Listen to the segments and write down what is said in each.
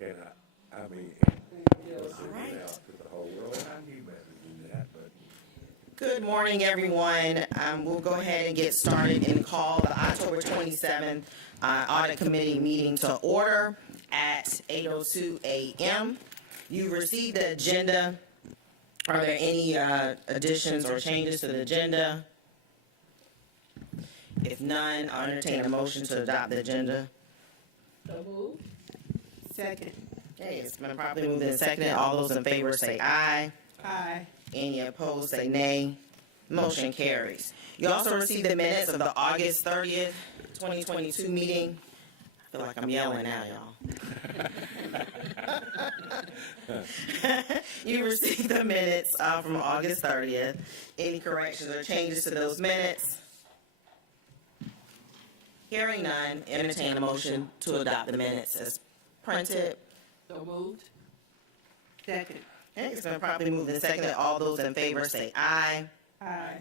And I mean, let's send it out to the whole world. And I knew better than that, but Good morning, everyone. We'll go ahead and get started and call the October 27th Audit Committee meeting to order at 8:02 a.m. You received the agenda. Are there any additions or changes to the agenda? If none, I'll entertain a motion to adopt the agenda. So moved. Second. Okay, it's been properly moved and seconded. All those in favor say aye. Aye. Any opposed, say nay. Motion carries. You also received the minutes of the August 30th, 2022 meeting. I feel like I'm yelling now, y'all. You received the minutes from August 30th. Any corrections or changes to those minutes? Hearing none, entertain a motion to adopt the minutes as printed. So moved. Second. Okay, it's been properly moved and seconded. All those in favor say aye. Aye.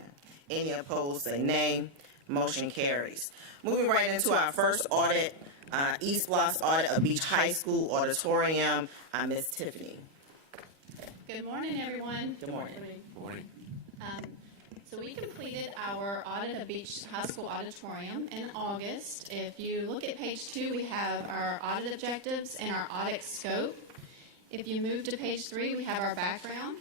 Any opposed, say nay. Motion carries. Moving right into our first audit, East Block's audit of Beach High School Auditorium. Ms. Tiffany. Good morning, everyone. Good morning. morning. So we completed our audit of Beach High School Auditorium in August. If you look at page 2, we have our audit objectives and our audit scope. If you move to page 3, we have our background.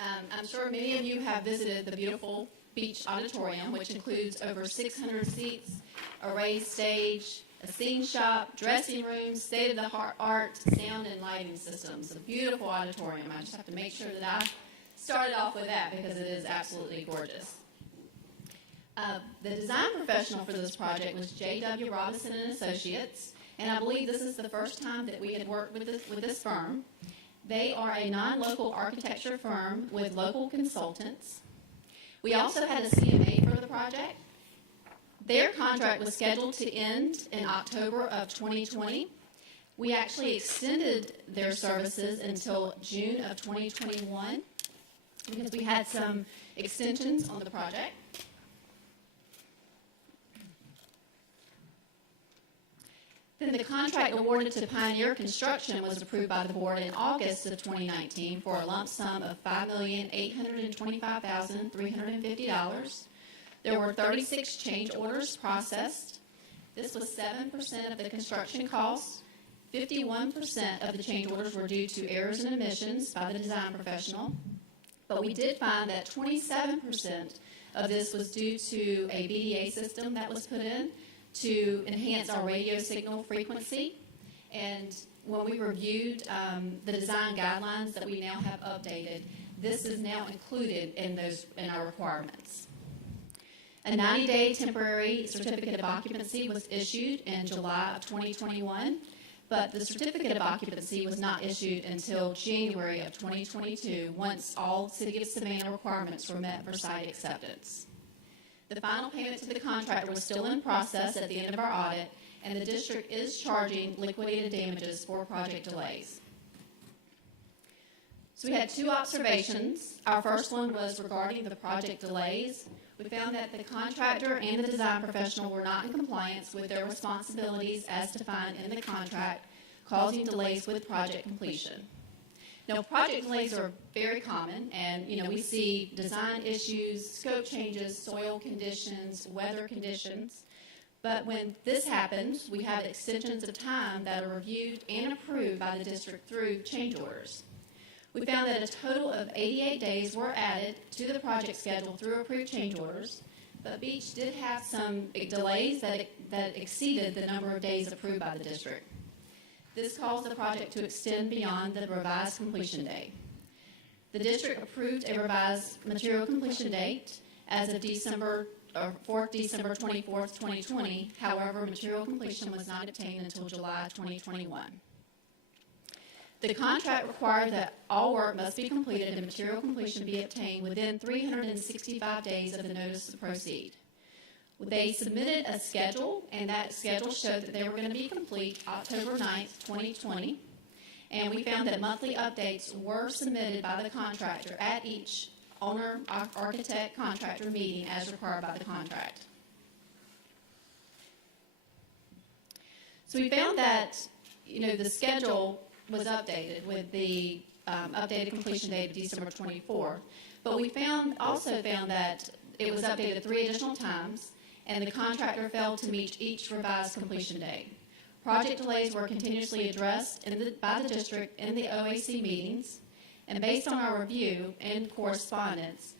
I'm sure many of you have visited the beautiful Beach Auditorium, which includes over 600 seats, a raised stage, a scene shop, dressing rooms, state-of-the-art sound and lighting systems. A beautiful auditorium. I just have to make sure that I started off with that because it is absolutely gorgeous. The design professional for this project was J.W. Robinson and Associates, and I believe this is the first time that we had worked with this firm. They are a non-local architecture firm with local consultants. We also had a CMA for the project. Their contract was scheduled to end in October of 2020. We actually extended their services until June of 2021 because we had some extensions on the project. Then the contract awarded to Pioneer Construction was approved by the board in August of 2019 for a lump sum of $5,825,350. There were 36 change orders processed. This was 7% of the construction costs. 51% of the change orders were due to errors and omissions by the design professional. But we did find that 27% of this was due to a BDA system that was put in to enhance our radio signal frequency. And when we reviewed the design guidelines that we now have updated, this is now included in our requirements. A 90-day temporary certificate of occupancy was issued in July of 2021, but the certificate of occupancy was not issued until January of 2022 once all City of Savannah requirements were met for site acceptance. The final payment to the contractor was still in process at the end of our audit, and the district is charging liquidated damages for project delays. So we had 2 observations. Our first one was regarding the project delays. We found that the contractor and the design professional were not in compliance with their responsibilities as defined in the contract, causing delays with project completion. Now, project delays are very common, and we see design issues, scope changes, soil conditions, weather conditions. But when this happens, we have extensions of time that are reviewed and approved by the district through change orders. We found that a total of 88 days were added to the project schedule through approved change orders, but Beach did have some delays that exceeded the number of days approved by the district. This caused the project to extend beyond the revised completion date. The district approved a revised material completion date as of December 24th, 2020. However, material completion was not obtained until July 2021. The contract required that all work must be completed and material completion be obtained within 365 days of the notice to proceed. They submitted a schedule, and that schedule showed that they were going to be complete October 9th, 2020. And we found that monthly updates were submitted by the contractor at each owner, architect, contractor meeting as required by the contract. So we found that the schedule was updated with the updated completion date of December 24. But we also found that it was updated 3 additional times, and the contractor failed to meet each revised completion date. Project delays were continuously addressed by the district in the OAC meetings, and based on our review and correspondence,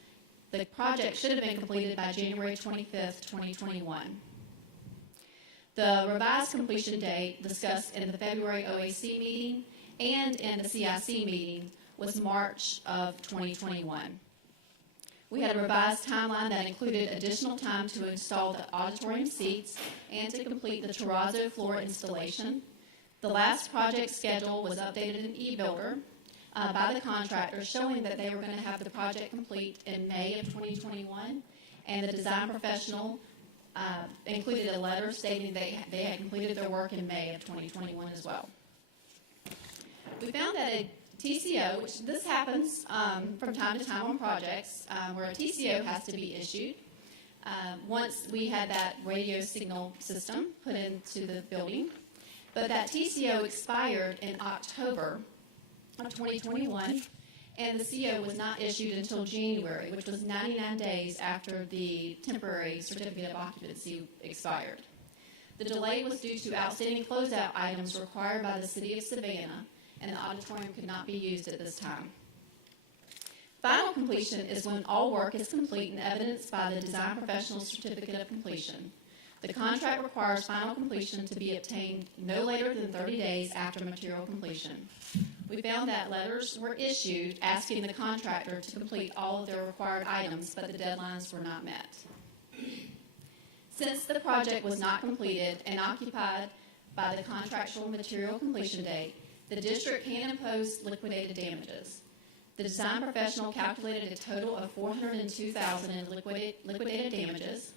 the project should have been completed by January 25th, 2021. The revised completion date discussed in the February OAC meeting and in the CIC meeting was March of 2021. We had a revised timeline that included additional time to install the auditorium seats and to complete the terrazzo floor installation. The last project schedule was updated in eBuilder by the contractor, showing that they were going to have the project complete in May of 2021, and the design professional included a letter stating they had completed their work in May of 2021 as well. We found that a TCO, which this happens from time to time on projects, where a TCO has to be issued once we had that radio signal system put into the building. But that TCO expired in October of 2021, and the CO was not issued until January, which was 99 days after the temporary certificate of occupancy expired. The delay was due to outstanding closeout items required by the City of Savannah, and the auditorium could not be used at this time. Final completion is when all work is complete and evidenced by the design professional's certificate of completion. The contract requires final completion to be obtained no later than 30 days after material completion. We found that letters were issued asking the contractor to complete all of their required items, but the deadlines were not met. Since the project was not completed and occupied by the contractual material completion date, the district can impose liquidated damages. The design professional calculated a total of $402,000 in liquidated damages.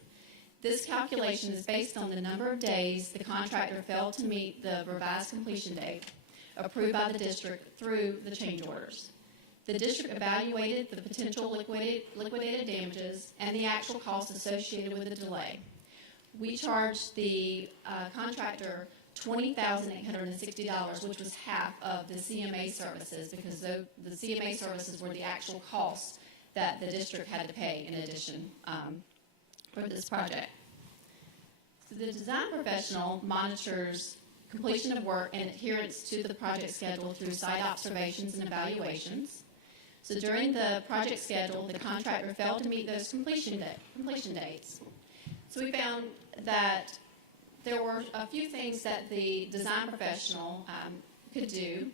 This calculation is based on the number of days the contractor failed to meet the revised completion date approved by the district through the change orders. The district evaluated the potential liquidated damages and the actual costs associated with the delay. We charged the contractor $20,860, which was half of the CMA services, because the CMA services were the actual costs that the district had to pay in addition for this project. So the design professional monitors completion of work and adherence to the project schedule through site observations and evaluations. So during the project schedule, the contractor failed to meet those completion dates. So we found that there were a few things that the design professional could do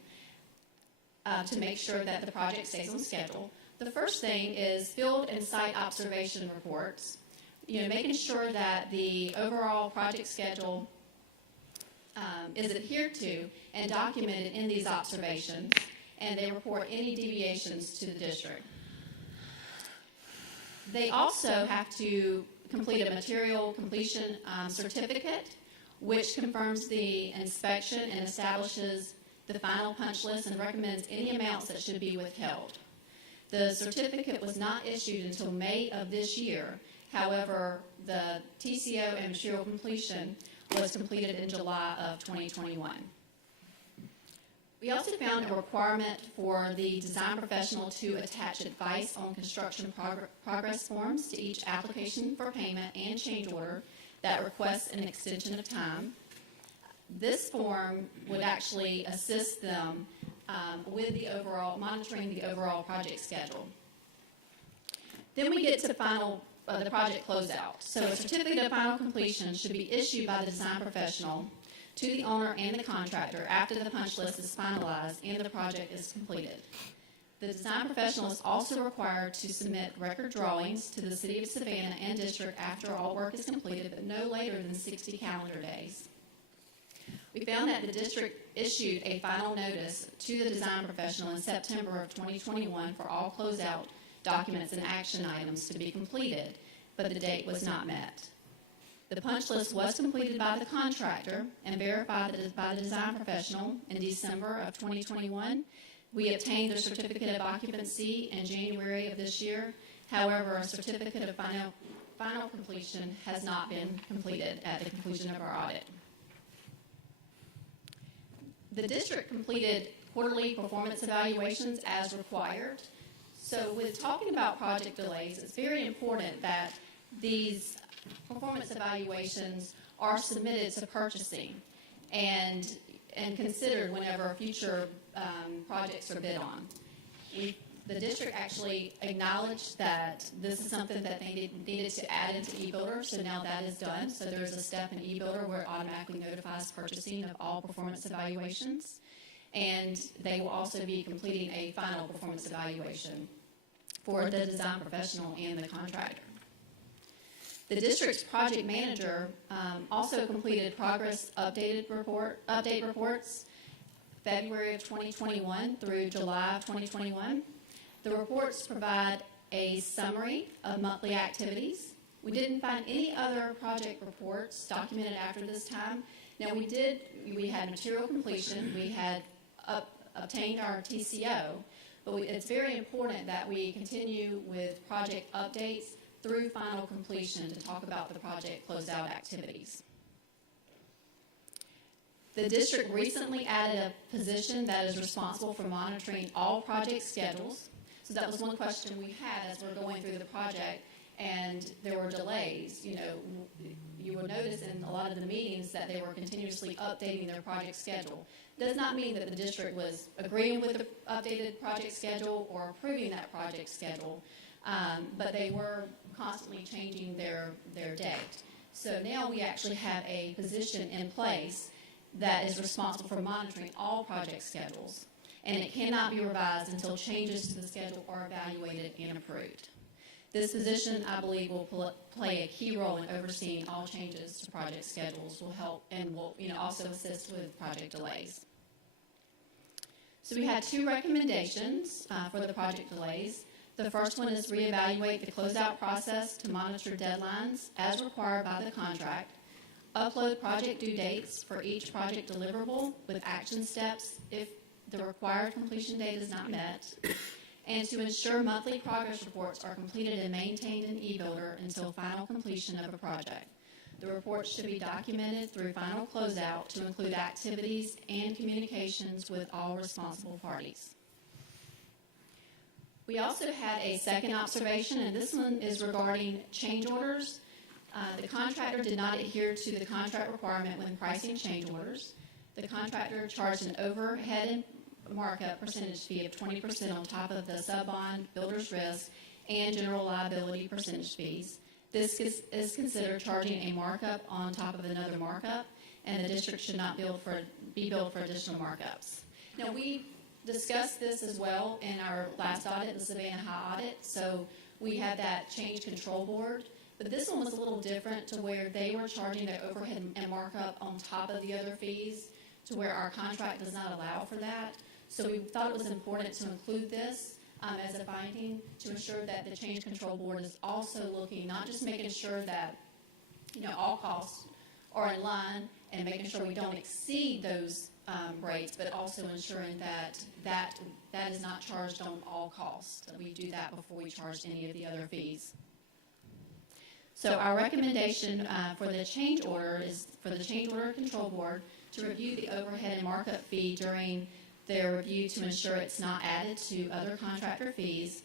to make sure that the project stays on schedule. The first thing is field and site observation reports. Making sure that the overall project schedule is adhered to and documented in these observations, and they report any deviations to the district. They also have to complete a material completion certificate, which confirms the inspection and establishes the final punch list and recommends any amounts that should be withheld. The certificate was not issued until May of this year. However, the TCO and material completion was completed in July of 2021. We also found a requirement for the design professional to attach advice on construction progress forms to each application for payment and change order that requests an extension of time. This form would actually assist them with monitoring the overall project schedule. Then we get to the project closeout. So a certificate of final completion should be issued by the design professional to the owner and the contractor after the punch list is finalized and the project is completed. The design professional is also required to submit record drawings to the City of Savannah and district after all work is completed, but no later than 60 calendar days. We found that the district issued a final notice to the design professional in September of 2021 for all closeout documents and action items to be completed, but the date was not met. The punch list was completed by the contractor and verified by the design professional in December of 2021. We obtained a certificate of occupancy in January of this year. However, a certificate of final completion has not been completed at the conclusion of our audit. The district completed quarterly performance evaluations as required. So with talking about project delays, it's very important that these performance evaluations are submitted to purchasing and considered whenever future projects are bid on. The district actually acknowledged that this is something that they needed to add into eBuilder, so now that is done. So there's a step in eBuilder where it automatically notifies purchasing of all performance evaluations, and they will also be completing a final performance evaluation for the design professional and the contractor. The district's project manager also completed progress update reports February of 2021 through July of 2021. The reports provide a summary of monthly activities. We didn't find any other project reports documented after this time. Now we had material completion, we had obtained our TCO, but it's very important that we continue with project updates through final completion to talk about the project closeout activities. The district recently added a position that is responsible for monitoring all project schedules. So that was one question we had as we're going through the project and there were delays. You know, you would notice in a lot of the meetings that they were continuously updating their project schedule. Does not mean that the district was agreeing with the updated project schedule or approving that project schedule, but they were constantly changing their date. So now we actually have a position in place that is responsible for monitoring all project schedules, and it cannot be revised until changes to the schedule are evaluated and approved. This position, I believe, will play a key role in overseeing all changes to project schedules, will help and will also assist with project delays. So we had two recommendations for the project delays. The first one is reevaluate the closeout process to monitor deadlines as required by the contract, upload project due dates for each project deliverable with action steps if the required completion date is not met, and to ensure monthly progress reports are completed and maintained in eBuilder until final completion of a project. The reports should be documented through final closeout to include activities and communications with all responsible parties. We also had a second observation, and this one is regarding change orders. The contractor did not adhere to the contract requirement when pricing change orders. The contractor charged an overhead markup percentage fee of 20% on top of the sub-bond, builder's risk, and general liability percentage fees. This is considered charging a markup on top of another markup, and the district should not be billed for additional markups. Now, we discussed this as well in our last audit, the Savannah High audit, so we had that change control board. But this one was a little different to where they were charging their overhead and markup on top of the other fees to where our contract does not allow for that. So we thought it was important to include this as a finding to ensure that the change control board is also looking, not just making sure that all costs are in line and making sure we don't exceed those rates, but also ensuring that is not charged on all costs. That we do that before we charge any of the other fees. So our recommendation for the change order is for the change order control board to review the overhead and markup fee during their review to ensure it's not added to other contractor fees,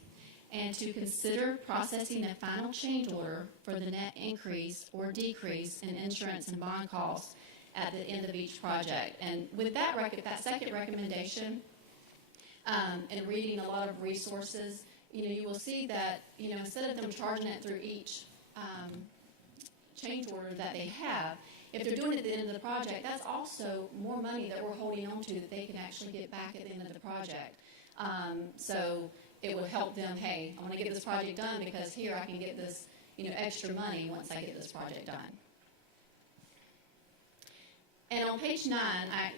and to consider processing a final change order for the net increase or decrease in insurance and bond costs at the end of each project. And with that second recommendation, and reading a lot of resources, you will see that instead of them charging it through each change order that they have, if they're doing it at the end of the project, that's also more money that we're holding on to that they can actually get back at the end of the project. So it will help them, hey, I want to get this project done because here I can get this extra money once I get this project done. And on page 9, I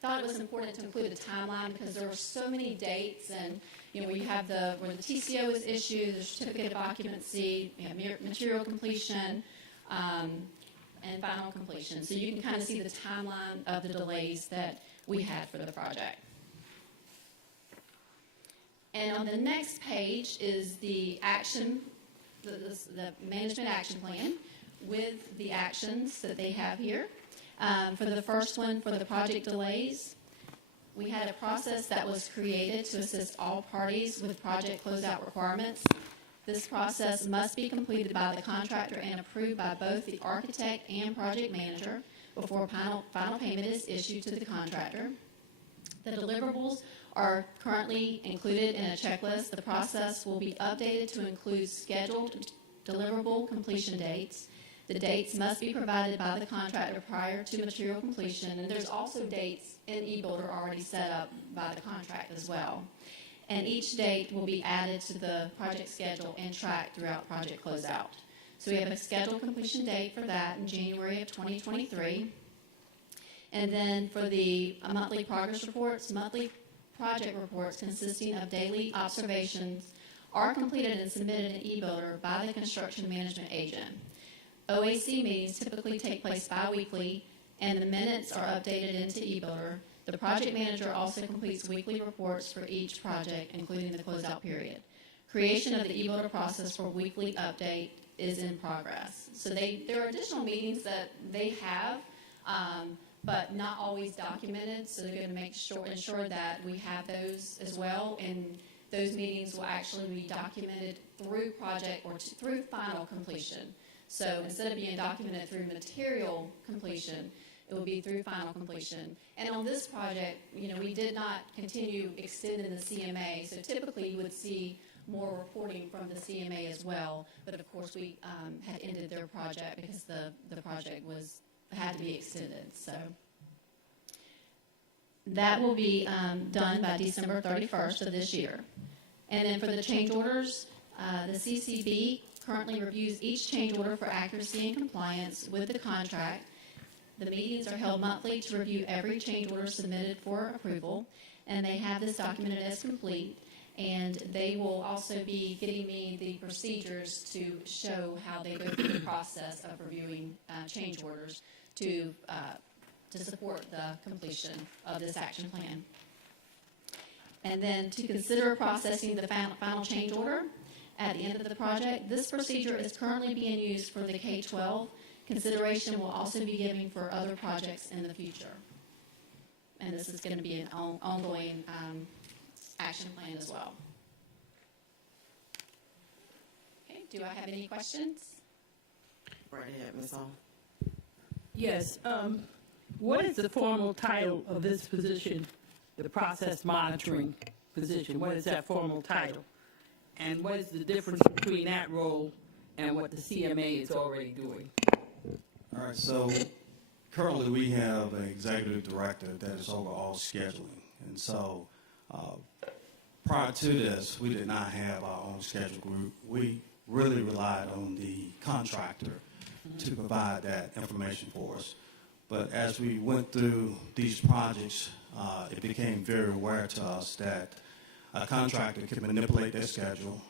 thought it was important to include a timeline because there were so many dates, and where you have where the TCO is issued, the certificate of occupancy, material completion, and final completion. So you can kind of see the timeline of the delays that we had for the project. And on the next page is the management action plan with the actions that they have here. For the first one, for the project delays, we had a process that was created to assist all parties with project closeout requirements. This process must be completed by the contractor and approved by both the architect and project manager before final payment is issued to the contractor. The deliverables are currently included in a checklist. The process will be updated to include scheduled deliverable completion dates. The dates must be provided by the contractor prior to material completion, and there's also dates in eBuilder already set up by the contract as well. And each date will be added to the project schedule and tracked throughout project closeout. So we have a scheduled completion date for that in January of 2023. And then for the monthly progress reports, monthly project reports consisting of daily observations are completed and submitted in eBuilder by the construction management agent. OAC meetings typically take place bi-weekly, and the minutes are updated into eBuilder. The project manager also completes weekly reports for each project, including the closeout period. Creation of the eBuilder process for weekly update is in progress. So there are additional meetings that they have, but not always documented. So they're going to ensure that we have those as well, and those meetings will actually be documented through project or through final completion. So instead of being documented through material completion, it will be through final completion. And on this project, we did not continue extending the CMA. So typically you would see more reporting from the CMA as well. But of course we had ended their project because the project had to be extended. So that will be done by December 31st of this year. And then for the change orders, the CCB currently reviews each change order for accuracy and compliance with the contract. The meetings are held monthly to review every change order submitted for approval, and they have this documented as complete. And they will also be getting me the procedures to show how they go through the process of reviewing change orders to support the completion of this action plan. And then to consider processing the final change order at the end of the project, this procedure is currently being used for the K-12. Consideration will also be given for other projects in the future. And this is going to be an ongoing action plan as well. Okay, do I have any questions? Right ahead, Ms. Hall. Yes. What is the formal title of this position, the process monitoring position? What is that formal title? And what is the difference between that role and what the CMA is already doing? All right, so currently we have an executive director that is over all scheduling. And so prior to this, we did not have our own schedule group. We really relied on the contractor to provide that information for us. But as we went through these projects, it became very aware to us that a contractor could manipulate their schedule.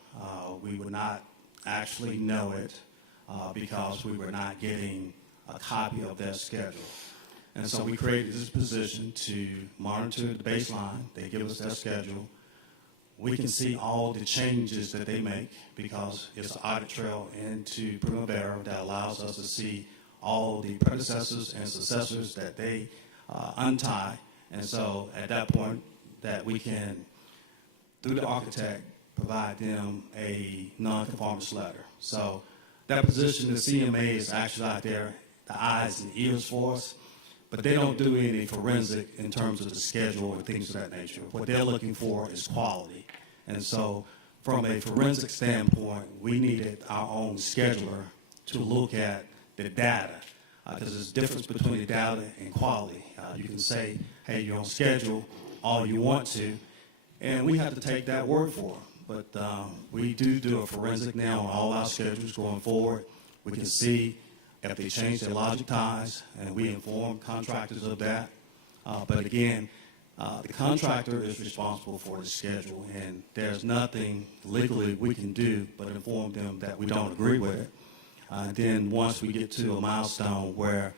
We would not actually know it because we were not getting a copy of their schedule. And so we created this position to monitor the baseline. They give us their schedule. We can see all the changes that they make because it's an audit trail into Primavera that allows us to see all the predecessors and successors that they untie. And so at that point that we can, through the architect, provide them a non-conformance letter. So that position, the CMA is actually out there, the eyes and ears for us, but they don't do any forensic in terms of the schedule and things of that nature. What they're looking for is quality. And so from a forensic standpoint, we needed our own scheduler to look at the data, because there's a difference between the data and quality. You can say, hey, you're on schedule all you want to, and we have to take that word for it. But we do a forensic now on all our schedules going forward. We can see if they change their logic ties, and we inform contractors of that. But again, the contractor is responsible for the schedule, and there's nothing legally we can do but inform them that we don't agree with it. Then once we get to a milestone where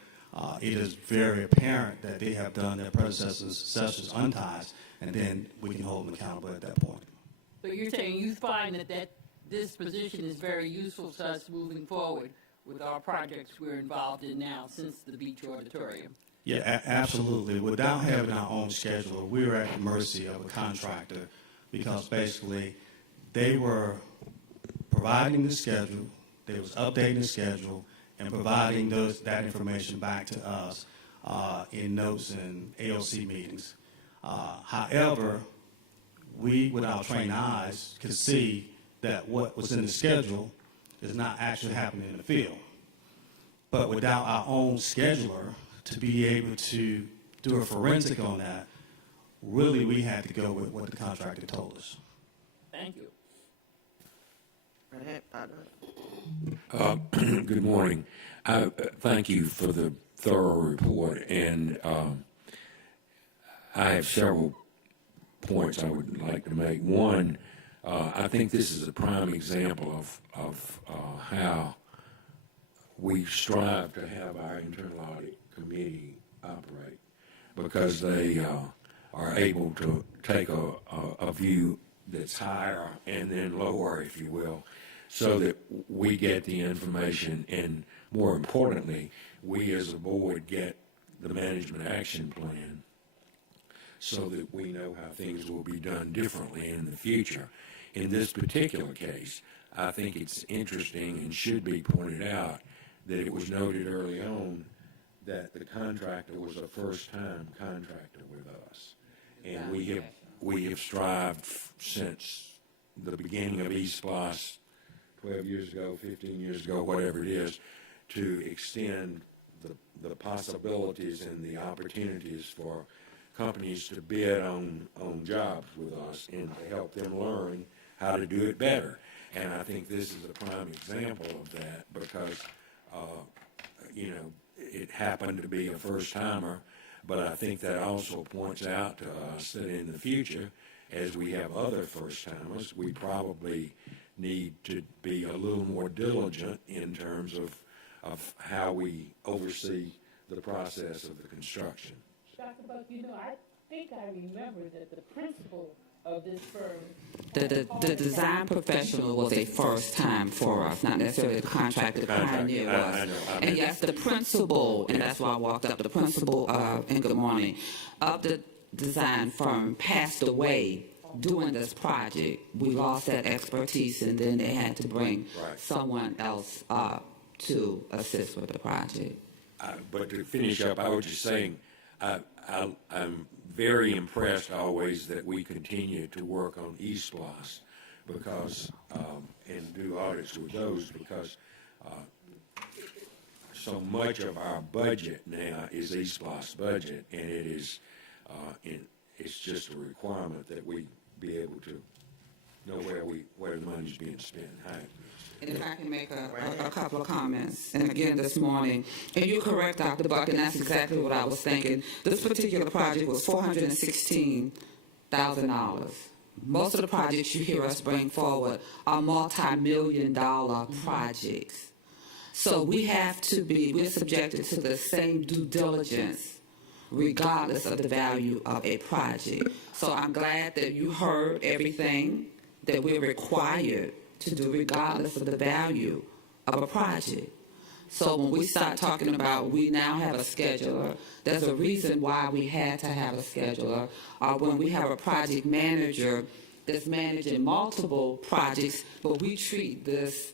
it is very apparent that they have done their predecessors' successors unties, and then we can hold them accountable at that point. So you're saying you find that this position is very useful to us moving forward with our projects we're involved in now since the Beach Auditorium? Yeah, absolutely. Without having our own scheduler, we were at the mercy of a contractor because basically they were providing the schedule, they was updating the schedule, and providing that information back to us in notes and AOC meetings. However, we, with our trained eyes, could see that what was in the schedule is not actually happening in the field. But without our own scheduler to be able to do a forensic on that, really we had to go with what the contractor told us. Thank you. Go ahead, Audit. Good morning. Thank you for the thorough report, and I have several points I would like to make. One, I think this is a prime example of how we strive to have our internal audit committee operate, because they are able to take a view that's higher and then lower, if you will, so that we get the information, and more importantly, we as a board get the management action plan so that we know how things will be done differently in the future. In this particular case, I think it's interesting and should be pointed out that it was noted early on that the contractor was a first-time contractor with us. And we have strived since the beginning of East Plus 12 years ago, 15 years ago, whatever it is, to extend the possibilities and the opportunities for companies to bid on jobs with us and to help them learn how to do it better. And I think this is a prime example of that because, it happened to be a first-timer, but I think that also points out to us that in the future, as we have other first-timers, we probably need to be a little more diligent in terms of how we oversee the process of the construction. Dr. Buck, I think I remember that the principal of this firm. The design professional was a first time for us, not necessarily the contractor pioneer was. I know. And yes, the principal, and that's why I walked up, the principal, and good morning, of the design firm passed away doing this project. We lost that expertise, and then they had to bring someone else to assist with the project. But to finish up, I was just saying, I'm very impressed always that we continue to work on East Plus because, and do audits with those because so much of our budget now is East Plus budget, and it is, it's just a requirement that we be able to know where the money's being spent. And if I can make a couple of comments, and again this morning, and you're correct, Dr. Buck, and that's exactly what I was thinking. This particular project was $416,000. Most of the projects you hear us bring forward are multi-million-dollar projects. So we're subjected to the same due diligence regardless of the value of a project. So I'm glad that you heard everything that we're required to do regardless of the value of a project. So when we start talking about we now have a scheduler, there's a reason why we had to have a scheduler. Or when we have a project manager that's managing multiple projects, but we treat this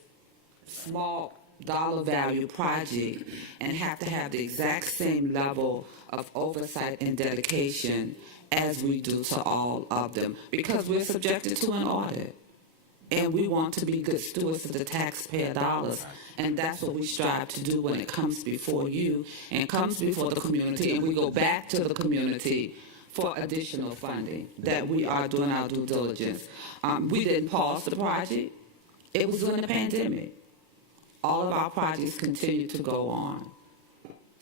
small dollar value project and have to have the exact same level of oversight and dedication as we do to all of them, because we're subjected to an audit. And we want to be good stewards of the taxpayer dollars. And that's what we strive to do when it comes before you and comes before the community. And we go back to the community for additional funding, that we are doing our due diligence. We didn't pause the project. It was during the pandemic. All of our projects continue to go on.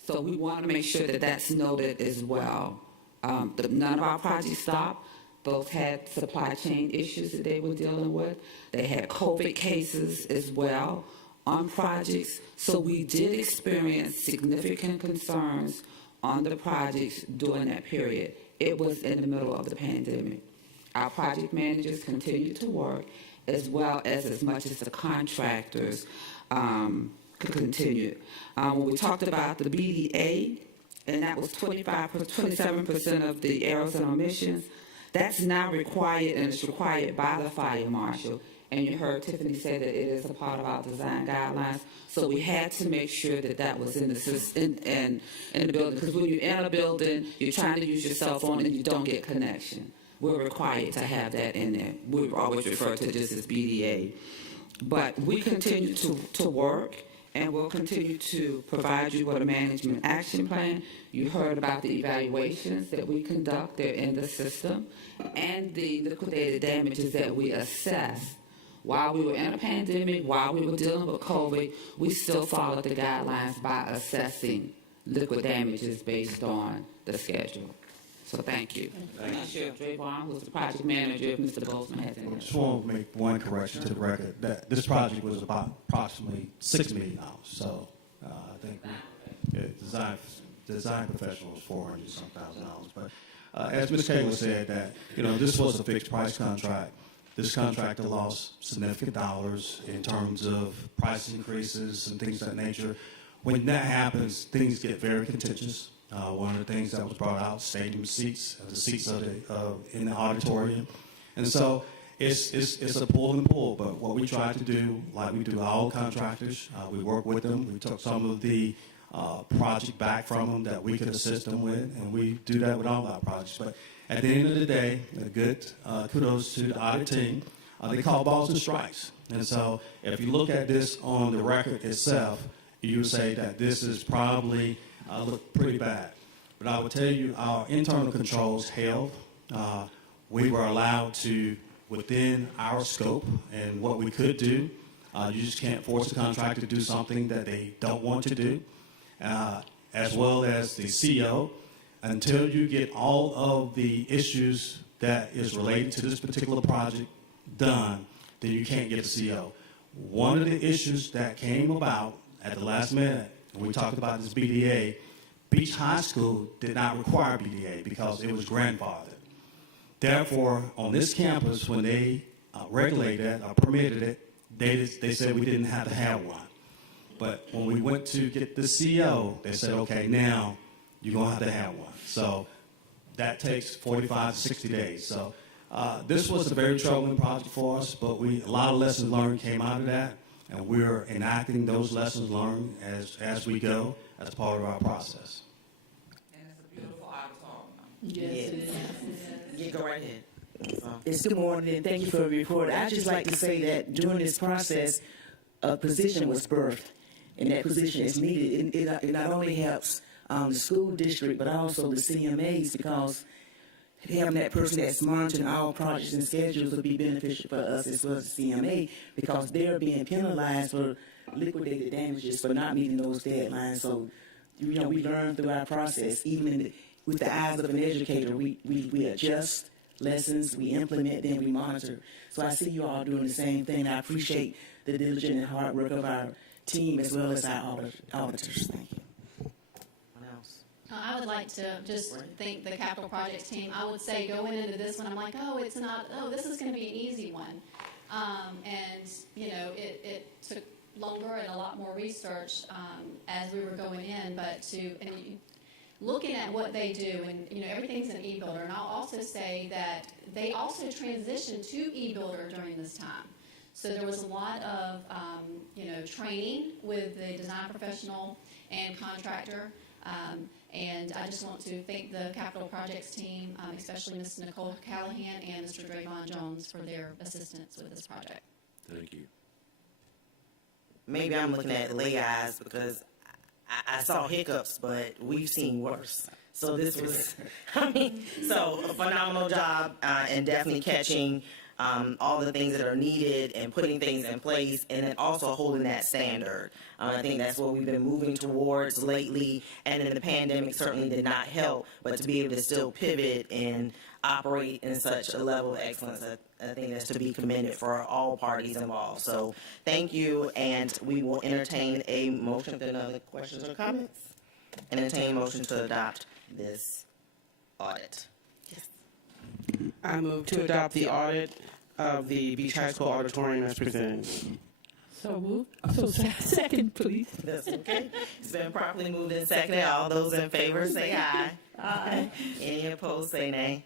So we want to make sure that that's noted as well. None of our projects stopped. Both had supply chain issues that they were dealing with. They had COVID cases as well on projects. So we did experience significant concerns on the projects during that period. It was in the middle of the pandemic. Our project managers continued to work as well as much as the contractors continued. When we talked about the BDA, and that was 27% of the errors and omissions, that's now required, and it's required by the fire marshal. And you heard Tiffany say that it is a part of our design guidelines. So we had to make sure that that was in the system, in the building. Because when you're in a building, you're trying to use your cell phone and you don't get connection. We're required to have that in there. We always refer to this as BDA. But we continue to work, and we'll continue to provide you with a management action plan. You heard about the evaluations that we conduct. They're in the system, and the liquidated damages that we assess. While we were in a pandemic, while we were dealing with COVID, we still followed the guidelines by assessing liquid damages based on the schedule. So thank you. Thank you. Trayvon, who's the project manager, if Mr. Bozeman has I any. just want to make one correction to the record, that this project was about approximately $6 million. So I think design professional was $400,000. But as Ms. Kayla said, that this was a fixed price contract. This contractor lost significant dollars in terms of price increases and things of that nature. When that happens, things get very contentious. One of the things that was brought out, stadium seats, the seats in the auditorium. And so it's a pull and pull, but what we try to do, like we do all contractors, we work with them. We took some of the project back from them that we could assist them with, and we do that with all our projects. But at the end of the day, a good kudos to the audit team. They call balls and strikes. And so if you look at this on the record itself, you say that this is probably look pretty bad. But I will tell you, our internal controls held. We were allowed to, within our scope and what we could do, you just can't force a contractor to do something that they don't want to do, as well as the CO. Until you get all of the issues that is related to this particular project done, then you can't get a CO. One of the issues that came about at the last minute, when we talked about this BDA, Beach High School did not require BDA because it was grandfathered. Therefore, on this campus, when they regulated it or permitted it, they said we didn't have to have one. But when we went to get the CO, they said, okay, now you're going to have one. So that takes 45 to 60 days. So this was a very troubling project for us, but a lot of lessons learned came out of that, and we're enacting those lessons learned as we go as part of our process. And it's a beautiful auditorium. Yes, it is. Yeah, go right ahead. It's good morning, and thank you for the report. I'd just like to say that during this process, a position was birthed, and that position is needed. It not only helps the school district, but also the CMAs, because having that person that's monitoring all projects and schedules will be beneficial for us as well as the CMA, because they're being penalized for liquidated damages for not meeting those deadlines. So, we learn through our process, even with the eyes of an educator, we adjust lessons, we implement, then we monitor. So I see you all doing the same thing. I appreciate the diligent and hard work of our team as well as our auditors. Thank you. I would like to just thank the capital projects team. I would say going into this one, I'm like, this is going to be an easy one. And, it took longer and a lot more research as we were going in, but looking at what they do, and, everything's an e-builder. And I'll also say that they also transitioned to e-builder during this time. So there was a lot of, training with the design professional and contractor. And I just want to thank the capital projects team, especially Ms. Nicole Callahan and Mr. Drayvon Jones for their assistance with this project. Thank you. Maybe I'm looking at the lay eyes because I saw hiccups, but we've seen worse. So this was, so a phenomenal job and definitely catching all the things that are needed and putting things in place, and then also holding that standard. I think that's what we've been moving towards lately, and then the pandemic certainly did not help, but to be able to still pivot and operate in such a level of excellence, I think that's to be commended for all parties involved. So thank you, and we will entertain a motion. If there are no other questions or comments, entertain a motion to adopt this audit. Yes. I move to adopt the audit of the Beach High School auditorium as presented. So moved. So second, please. That's okay. It's been properly moved and seconded. All those in favor say aye. Aye. Any opposed say nay.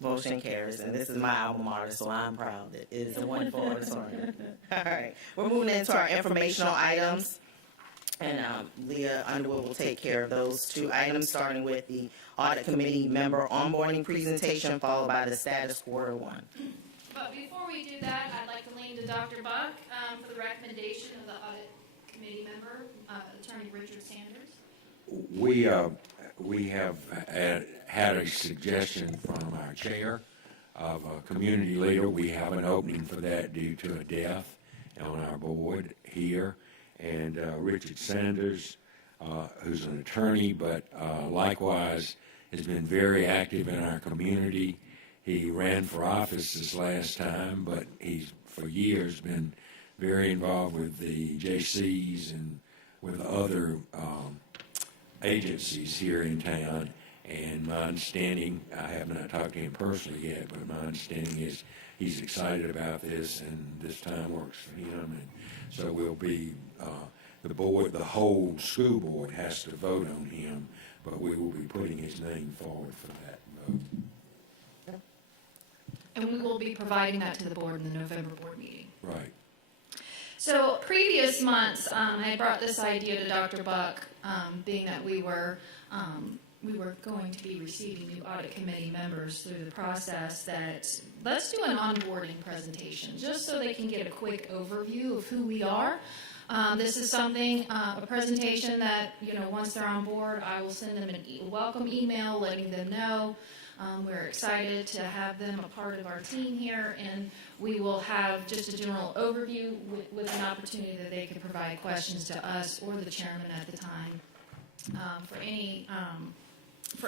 Motion carries, and this is my alma mater, so I'm proud that it is a wonderful auditorium. All right, we're moving into our informational items, and Leah Underwood will take care of those two items, starting with the Audit Committee member onboarding presentation, followed by the status quarter one. But before we do that, I'd like to lean to Dr. Buck for the recommendation of the Audit Committee member, Attorney Richard Sanders. We have had a suggestion from our chair of a community leader. We have an opening for that due to a death on our board here. And Richard Sanders, who's an attorney, but likewise has been very active in our community. He ran for office this last time, but he's for years been very involved with the JCs and with other agencies here in town. And my understanding, I have not talked to him personally yet, but my understanding is he's excited about this, and this time works for him. And so we'll be, the board, the whole school board has to vote on him, but we will be putting his name forward for that vote. And we will be providing that to the board in the November board meeting. Right. So previous months, I brought this idea to Dr. Buck, being that we were going to be receiving new audit committee members through the process, that let's do an onboarding presentation, just so they can get a quick overview of who we are. This is something, a presentation that, once they're on board, I will send them a welcome email letting them know. We're excited to have them a part of our team here, and we will have just a general overview with an opportunity that they can provide questions to us or the chairman at the time for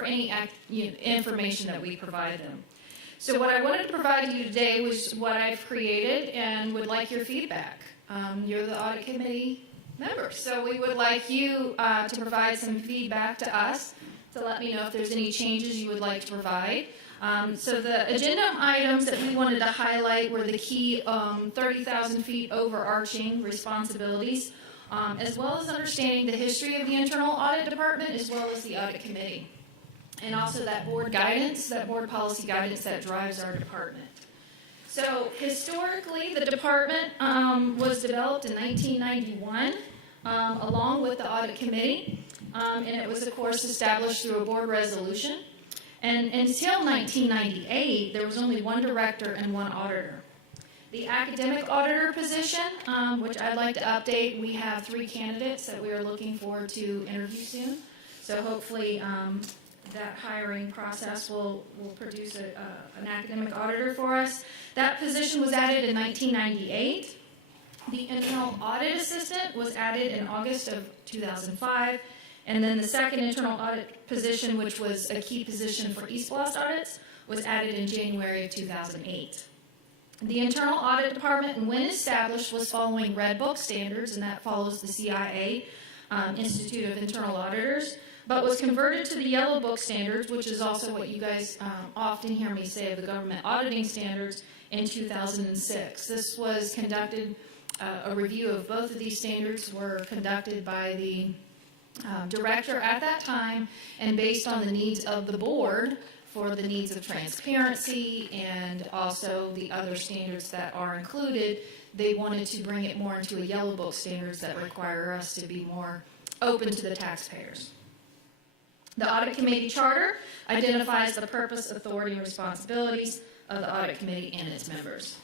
any information that we provide them. So what I wanted to provide to you today was what I've created, and would like your feedback. You're the audit committee members, so we would like you to provide some feedback to us, to let me know if there's any changes you would like to provide. So the agenda items that we wanted to highlight were the key 30,000 feet overarching responsibilities, as well as understanding the history of the internal audit department, as well as the audit committee. And also that board guidance, that board policy guidance that drives our department. So historically, the department was developed in 1991 along with the audit committee. And it was, of course, established through a board resolution. And until 1998, there was only one director and one auditor. The academic auditor position, which I'd like to update, we have 3 candidates that we are looking forward to interview soon. So hopefully that hiring process will produce an academic auditor for us. That position was added in 1998. The internal audit assistant was added in August of 2005. And then the second internal audit position, which was a key position for East Blast audits, was added in January of 2008. The internal audit department, when established, was following Red Book standards, and that follows the CIA, Institute of Internal Auditors, but was converted to the Yellow Book standards, which is also what you guys often hear me say of the government auditing standards, in 2006. This was conducted, a review of both of these standards were conducted by the director at that time, and based on the needs of the board for the needs of transparency and also the other standards that are included, they wanted to bring it more into a Yellow Book standards that require us to be more open to the taxpayers. The Audit Committee Charter identifies the purpose, authority, and responsibilities of the Audit Committee and its members.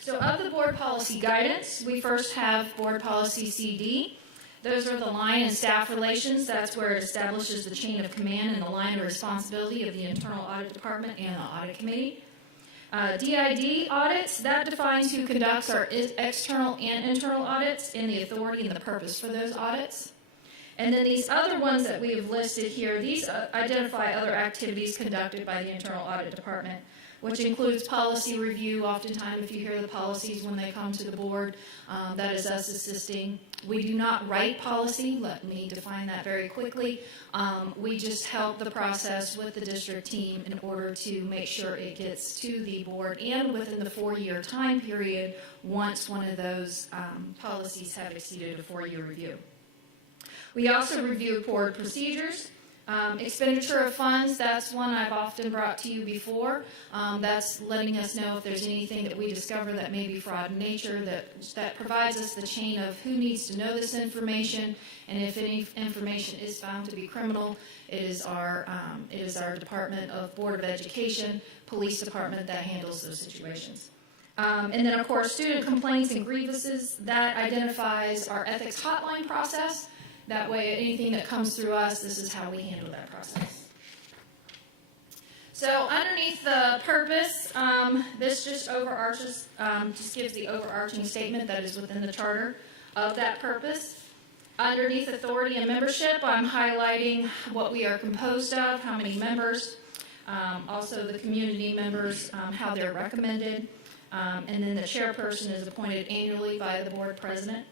So of the board policy guidance, we first have Board Policy CD. Those are the line and staff relations. That's where it establishes the chain of command and the line of responsibility of the Internal Audit Department and the Audit Committee. DID audits, that defines who conducts our external and internal audits and the authority and the purpose for those audits. And then these other ones that we have listed here, these identify other activities conducted by the Internal Audit Department, which includes policy review. Oftentimes, if you hear the policies when they come to the board, that is us assisting We do not write policy. Let me define that very quickly. We just help the process with the district team in order to make sure it gets to the board and within the 4-year time period once one of those policies have exceeded a 4-year review. We also review board procedures. Expenditure of funds, that's one I've often brought to you before. That's letting us know if there's anything that we discover that may be fraud in nature, that provides us the chain of who needs to know this information, and if any information is found to be criminal, it is our Department of Board of Education, Police Department that handles those situations. And then, of course, student complaints and grievances, that identifies our ethics hotline process. That way, anything that comes through us, this is how we handle that process. So underneath the purpose, this just overarches, just gives the overarching statement that is within the charter of that purpose. Underneath authority and membership, I'm highlighting what we are composed of, how many members, also the community members, how they're recommended, and then the chairperson is appointed annually by the board president.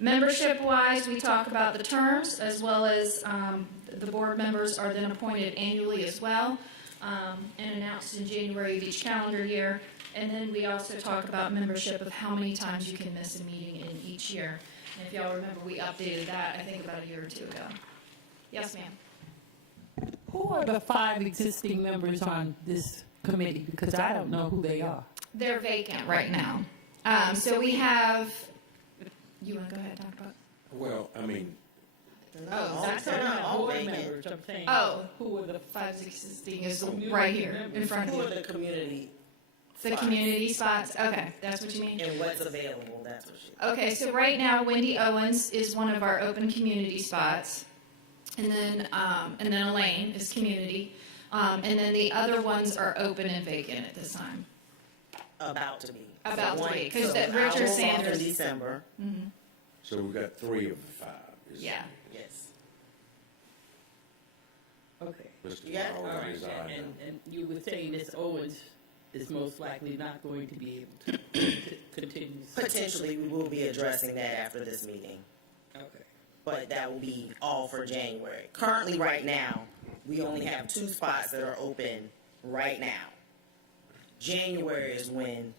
Membership-wise, we talk about the terms, as well as the board members are then appointed annually as well, and announced in January of each calendar year. And then we also talk about membership of how many times you can miss a meeting in each year. And if y'all remember, we updated that, I think, about a year or two ago. Yes, ma'am. Who are the 5 existing members on this committee? Because I don't know who they are. They're vacant right now. So we have... You want to go ahead and talk about? Well, I mean, That's not all board members, I'm saying. Oh. Who are the 5 existing is right here in front of Who you. are the community The spots? community spots. Okay, that's what you mean? And what's available, that's what she. Okay, so right now Wendy Owens is one of our open community spots. And then Elaine is community. And then the other ones are open and vacant at this time. About to be. About to be, 'cause So that I'll Richard move on Sanders- in December, so we've got 3 of the 5. is Yeah. yes. Okay. Listed Yeah, all all right. these items. And you were saying Ms. Owens is most likely not going to be able to continue. Potentially, we will be addressing that after this meeting, Okay. but that will be all for January. Currently, right now, we only have 2 spots that are open right now. January is when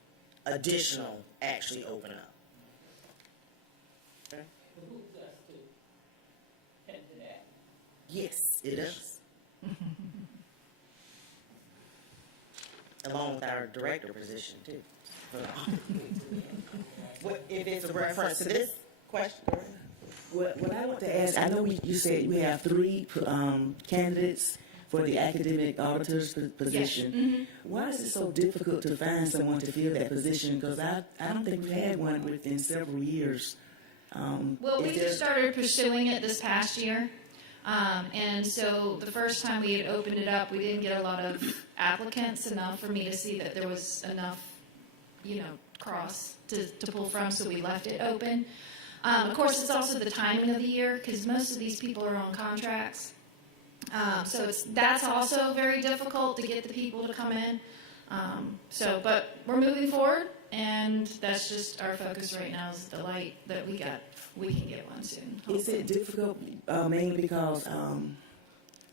additional actually open up. Okay? Behooves us to head to that. Yes, it does. Along with our director position, too. What, if it's a reference to this question? What I want to ask, I know you said we have 3 candidates for the academic auditor's position. Why is it so difficult to find someone to fill that position? Because I don't think we've had one within several years. Well, we Is just there- started pursuing it this past year. And so the first time we had opened it up, we didn't get a lot of applicants, enough for me to see that there was enough, cross to pull from, so we left it open. Of course, it's also the timing of the year, because most of these people are on contracts. So that's also very difficult to get the people to come in. But we're moving forward, and that's just our focus right now is the light that we got. We can get one soon. Is it difficult mainly because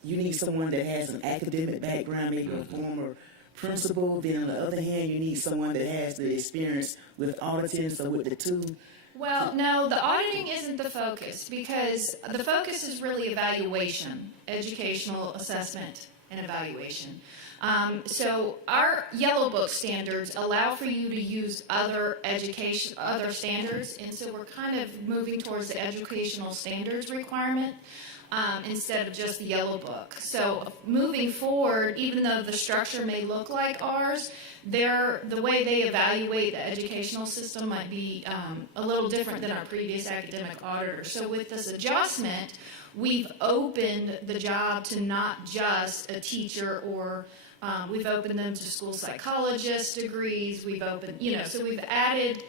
you need someone that has an academic background, maybe a former principal? Then on the other hand, you need someone that has the experience with auditing, so with the 2. Well, no, the auditing isn't the focus, because the focus is really evaluation, educational assessment and evaluation. So our yellow book standards allow for you to use other standards, and so we're kind of moving towards the educational standards requirement instead of just the yellow book. So moving forward, even though the structure may look like ours, the way they evaluate the educational system might be a little different than our previous academic auditor. So with this adjustment, we've opened the job to not just a teacher or we've opened them to school psychologist degrees. We've opened, so we've added,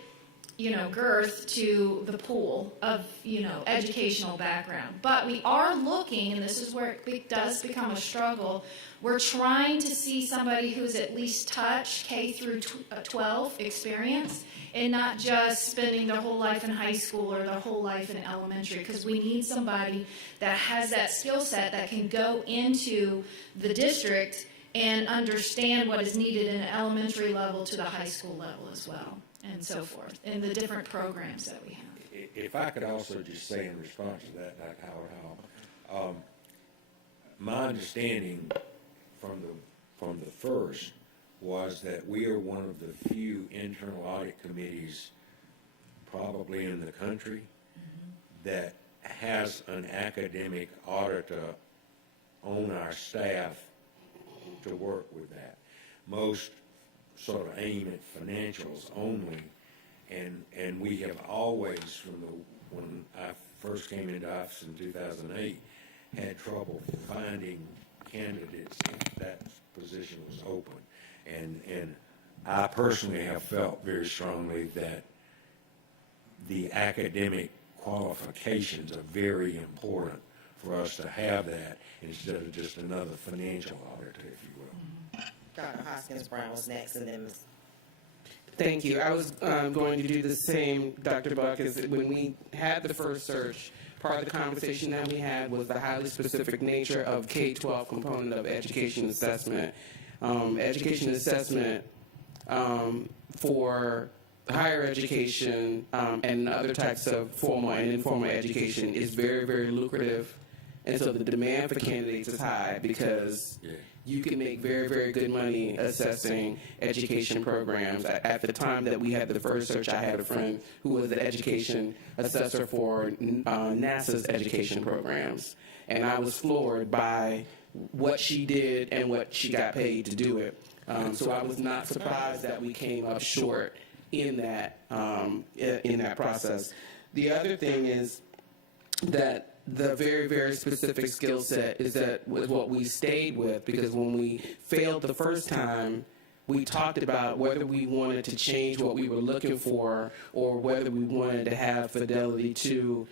girth to the pool of, educational background. But we are looking, and this is where it does become a struggle, we're trying to see somebody who's at least touched K through 12 experience and not just spending their whole life in high school or their whole life in elementary, because we need somebody that has that skill set that can go into the district and understand what is needed in an elementary level to the high school level as well, and so forth, and the different programs that we have. If I could also just say in response to that, Dr. Howard, my understanding from the first was that we are one of the few internal audit committees probably in the country that has an academic auditor on our staff to work with that. Most sort of aim at financials only, and we have always, when I first came into office in 2008, had trouble finding candidates if that position was open. And I personally have felt very strongly that the academic qualifications are very important for us to have that instead of just another financial auditor, if you will. Dr. Hoskins Brown was next, and then Ms. Thank you. I was going to do the same, Dr. Buck, as when we had the first search, part of the conversation that we had was the highly specific nature of K-12 component of education assessment. Education assessment for higher education and other types of formal and informal education is very, very lucrative. And so the demand for candidates is high because you can make very, very good money assessing education programs. At the time that we had the first search, I had a friend who was an education assessor for NASA's education programs. And I was floored by what she did and what she got paid to do it. So I was not surprised that we came up short in that process. The other thing is that the very, very specific skill set is that was what we stayed with, because when we failed the first time, we talked about whether we wanted to change what we were looking for or whether we wanted to have fidelity to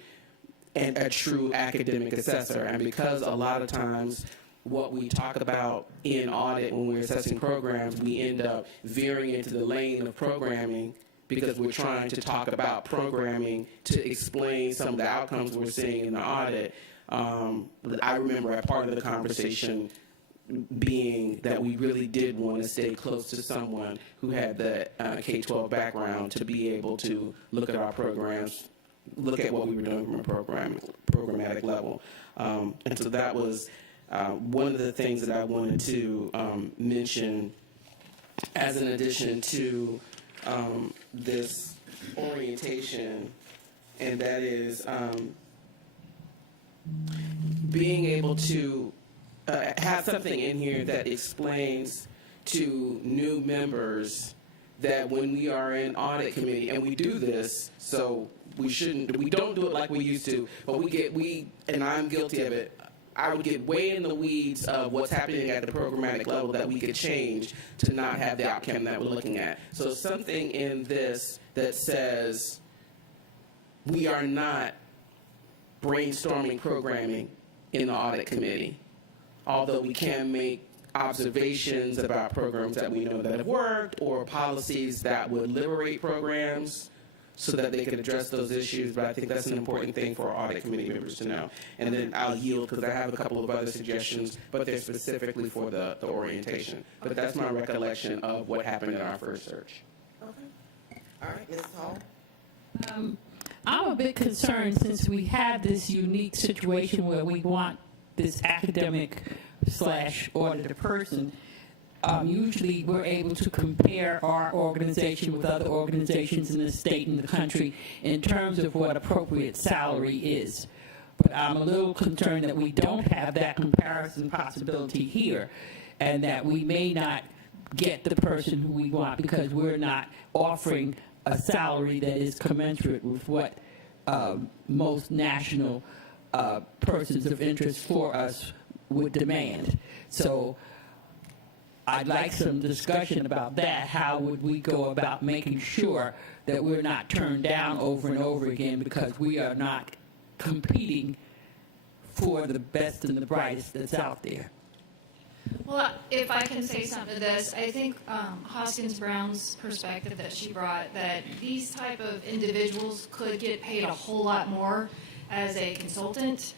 a true academic assessor. And because a lot of times what we talk about in audit when we're assessing programs, we end up veering into the lane of programming because we're trying to talk about programming to explain some of the outcomes we're seeing in the audit. I remember a part of the conversation being that we really did want to stay close to someone who had the K-12 background to be able to look at our programs, look at what we were doing from a programmatic level. And so that was one of the things that I wanted to mention as an addition to this orientation, and that is being able to have something in here that explains to new members that when we are in audit committee, and we do this, so we don't do it like we used to, but and I'm guilty of it, I would get way in the weeds of what's happening at the programmatic level that we could change to not have the outcome that we're looking at. So something in this that says we are not brainstorming programming in the audit committee, although we can make observations about programs that we know that have worked or policies that would liberate programs so that they can address those issues. But I think that's an important thing for our audit committee members to know. And then I'll yield because I have a couple of other suggestions, but they're specifically for the orientation. But that's my recollection of what happened in our first search. Okay. All right, Ms. Hall. I'm a bit concerned since we have this unique situation where we want this academic / auditor person. Usually we're able to compare our organization with other organizations in the state and the country in terms of what appropriate salary is. But I'm a little concerned that we don't have that comparison possibility here, and that we may not get the person who we want because we're not offering a salary that is commensurate with what most national persons of interest for us would demand. So I'd like some discussion about that. How would we go about making sure that we're not turned down over and over again because we are not competing for the best and the brightest that's out there? Well, if I can say something to this, I think Hoskins Brown's perspective that she brought, that these type of individuals could get paid a whole lot more as a consultant.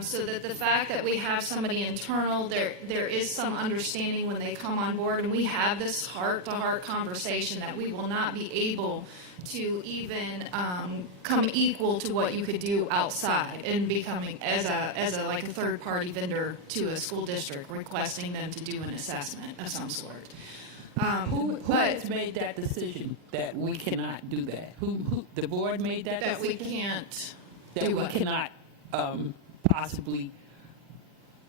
So that the fact that we have somebody internal, there is some understanding when they come on board, and we have this heart-to-heart conversation that we will not be able to even come equal to what you could do outside and becoming as a like a third-party vendor to a school district, requesting them to do an assessment of some sort. Who has made that decision that we cannot do that? Who the board made that That we decision? can't That do we what? cannot possibly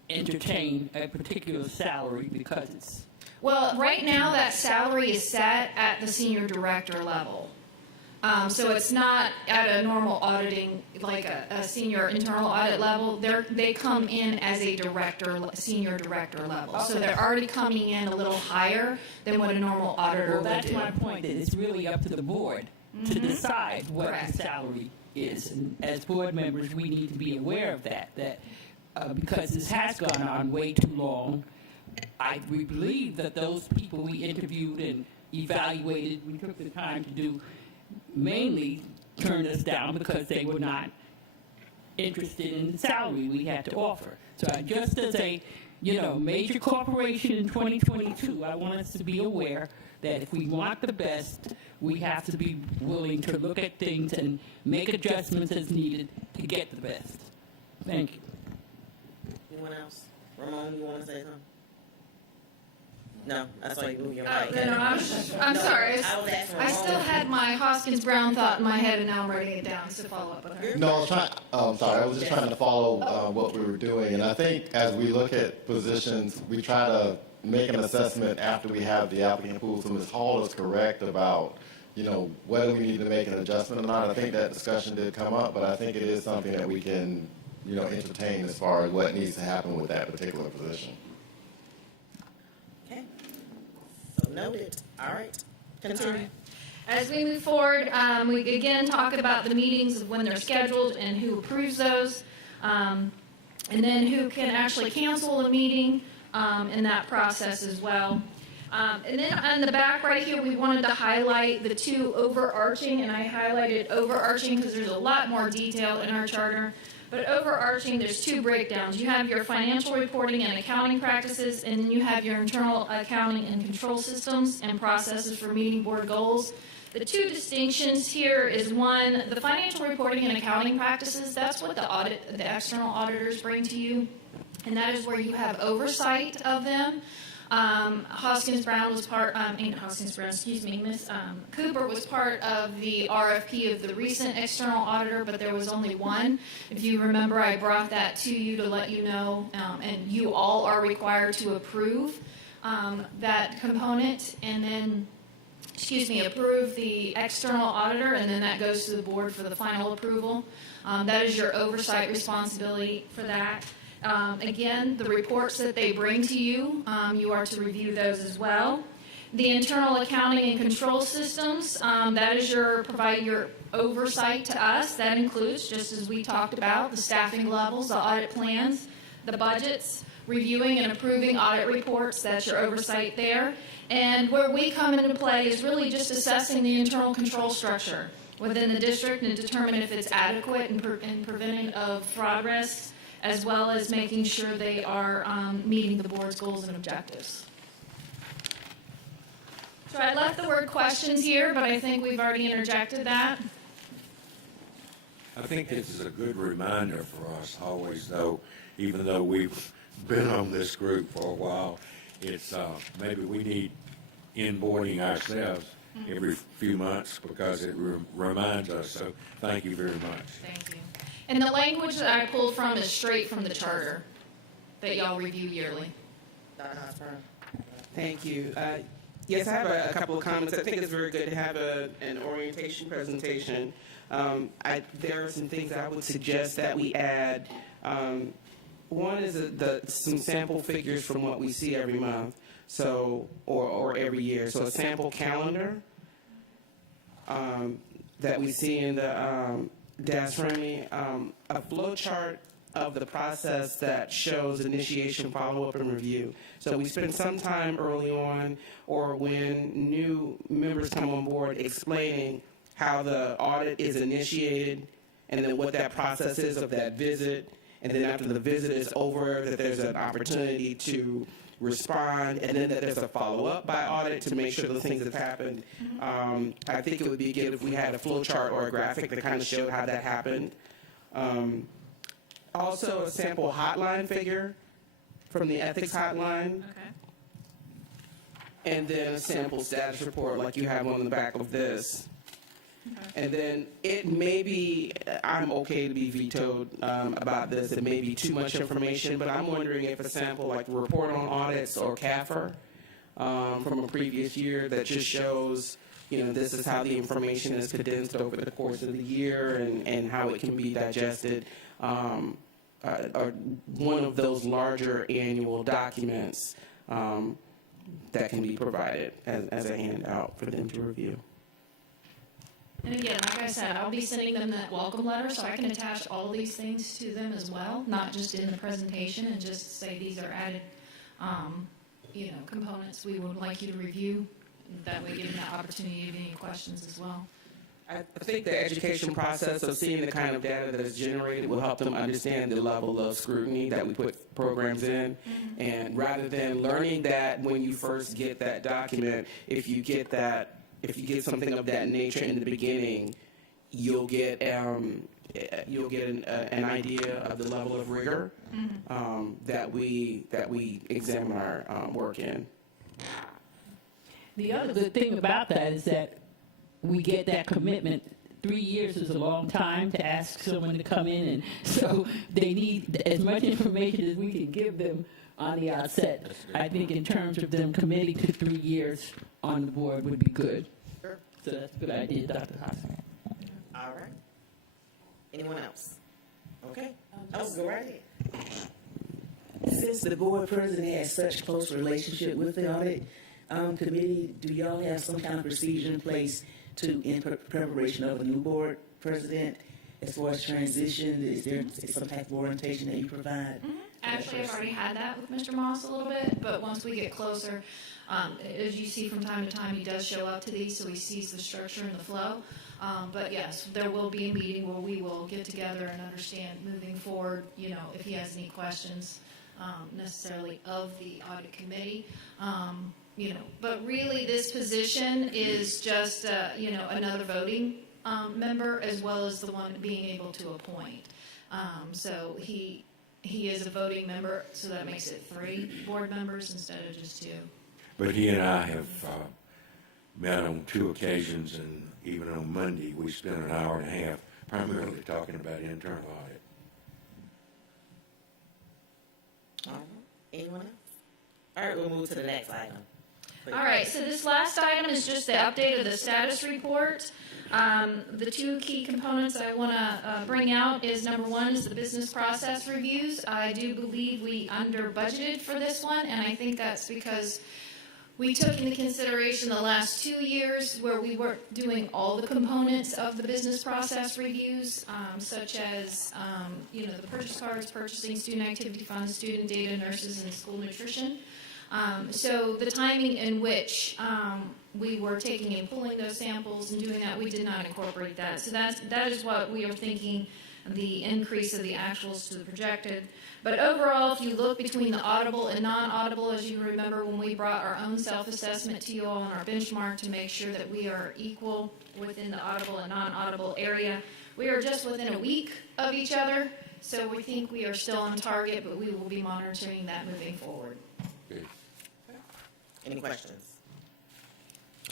entertain a particular salary because it's... Well, right now, that salary is set at the senior director level. So it's not at a normal auditing, like a senior internal audit level. They come in as a senior director level. So they're already coming in a little higher than what a normal auditor Well, would that's do. my point, that it's really up to the board to decide what Correct. the salary is. And as board members, we need to be aware of that because this has gone on way too long. We believe that those people we interviewed and evaluated, we took the time to do, mainly turned us down because they were not interested in the salary we had to offer. So just as a, major corporation in 2022, I want us to be aware that if we want the best, we have to be willing to look at things and make adjustments as needed to get the best. Thank you. Anyone else? Ramon, you want to say something? No, I saw you move your mic. No, I'm sorry. I was asking I still Ramon. had my Hoskins Brown thought in my head, and now I'm writing it down to follow up with her. No, I was trying, I'm sorry, I was just trying to follow what we were doing. And I think as we look at positions, we try to make an assessment after we have the applicant pool. So Ms. Hall is correct about, whether we need to make an adjustment or not. I think that discussion did come up, but I think it is something that we can, entertain as far as what needs to happen with that particular position. Okay. So noted. All right. Continue. As we move forward, we again talk about the meetings of when they're scheduled and who approves those, and then who can actually cancel a meeting in that process as well. And then on the back right here, we wanted to highlight the two overarching, and I highlighted overarching because there's a lot more detail in our charter. But overarching, there's two breakdowns. You have your financial reporting and accounting practices, and then you have your internal accounting and control systems and processes for meeting board goals. The two distinctions here is one, the financial reporting and accounting practices, that's what the external auditors bring to you, and that is where you have oversight of them. Hoskins Brown was Miss Cooper was part of the RFP of the recent external auditor, but there was only one. If you remember, I brought that to you to let you know, and you all are required to approve that component, and then, approve the external auditor, and then that goes to the board for the final approval. That is your oversight responsibility for that. Again, the reports that they bring to you, you are to review those as well. The internal accounting and control systems, that is provide your oversight to us. That includes, just as we talked about, the staffing levels, the audit plans, the budgets, reviewing and approving audit reports. That's your oversight there. And where we come into play is really just assessing the internal control structure within the district and determine if it's adequate in preventing of fraud risks, as well as making sure they are meeting the board's goals and objectives. So I left the word questions here, but I think we've already interjected that. I think this is a good reminder for us always, though, even though we've been on this group for a while, it's maybe we need inboarding ourselves every few months because it reminds us. So thank you very much. Thank you. And the language that I pulled from is straight from the charter that y'all review yearly. Dr. Osborne. Thank you. Yes, I have a couple of comments. I think it's very good to have an orientation presentation. There are some things I would suggest that we add. One is some sample figures from what we see every month. So, or every year. So a sample calendar that we see in the DAS Remy, a flow chart of the process that shows initiation, follow-up, and review. So we spend some time early on or when new members come on board explaining how the audit is initiated and then what that process is of that visit. And then after the visit is over, that there's an opportunity to respond, and then that there's a follow-up by audit to make sure those things have happened. I think it would be good if we had a flow chart or a graphic that kind of showed how that happened. Also, a sample hotline figure from the ethics hotline. Okay. And then a sample status report like you have on the back of this. Okay. And then it may be, I'm okay to be vetoed about this, it may be too much information, but I'm wondering if a sample like the report on audits or CAFR from a previous year that just shows, this is how the information is condensed over the course of the year and how it can be digested, or one of those larger annual documents that can be provided as a handout for them to review. And again, like I said, I'll be sending them that welcome letter, so I can attach all of these things to them as well, not just in the presentation, and just say these are added, components we would like you to review. That way, give them that opportunity to have any questions as well. I think the education process of seeing the kind of data that is generated will help them understand the level of scrutiny that we put programs in. Mm-hmm. And rather than learning that when you first get that document, if you get something of that nature in the beginning, you'll get an idea of the level of rigor that we examine our work in. The other good thing about that is that we get that commitment. 3 years is a long time to ask someone to come in, and so they need as much information as we can give them on the outset. I think in terms of them committing to 3 years on the board would be good. Sure. So that's a good idea, Dr. Hassan. All right. Anyone else? Okay. Go right ahead. Since the board president has such close relationship with the audit committee, do y'all have some kind of procedure in place in preparation of a new board president as far as transition? Is there some type of orientation that you provide? Actually, I've already had that with Mr. Moss a little bit, but once we get closer, as you see from time to time, he does show up to these, so he sees the structure and the flow. But yes, there will be a meeting where we will get together and understand moving forward, if he has any questions necessarily of the audit committee. But really this position is just, another voting member as well as the one being able to appoint. So he is a voting member, so that makes it 3 board members instead of just 2. But he and I have met on 2 occasions, and even on Monday, we spent an hour and a half primarily talking about internal audit. All right. Anyone else? All right, we'll move to the next item. All right, so this last item is just the update of the status report. The 2 key components I want to bring out is number 1 is the business process reviews. I do believe we under budgeted for this one, and I think that's because we took into consideration the last 2 years where we weren't doing all the components of the business process reviews, such as the purchase cards, purchasing, student activity funds, student data, nurses, and school nutrition. So the timing in which we were taking and pulling those samples and doing that, we did not incorporate that. So that is what we are thinking, the increase of the actuals to the projected. But overall, if you look between the audible and non-audible, as you remember when we brought our own self-assessment to you all on our benchmark to make sure that we are equal within the audible and non-audible area, we are just within a week of each other. So we think we are still on target, but we will be monitoring that moving forward. Good. Any questions?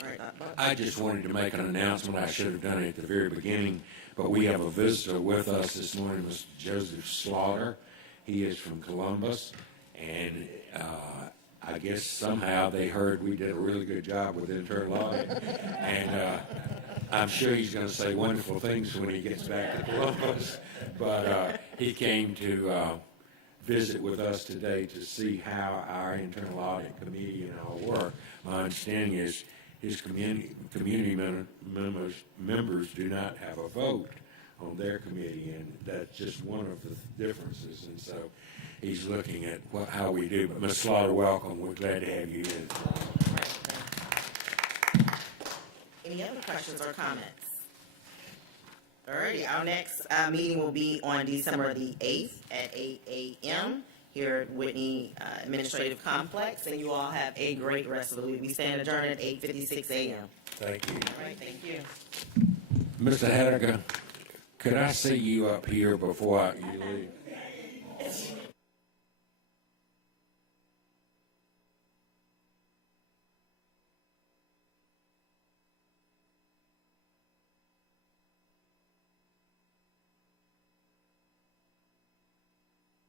All right, I just wanted to make an announcement. I should have done it at the very beginning, but we have a visitor with us this morning, Mr. Joseph Slaughter. He is from Columbus, and I guess somehow they heard we did a really good job with internal audit, and I'm sure he's going to say wonderful things when he gets back to Columbus, but he came to visit with us today to see how our internal audit committee and all my understanding is his community members do not have a vote on their committee, and that's just one of the differences. And so he's looking at how we do. But Ms. Slaughter, welcome. We're glad to have you in. Any other questions or comments? Alrighty, our next meeting will be on December the 8th at 8 a.m. here at Whitney Administrative Complex, and you all have a great rest of the week. We stand adjourned at 8:56 a.m. Thank you. All right, thank you. Mr. Hattiger, could I see you up here before you leave?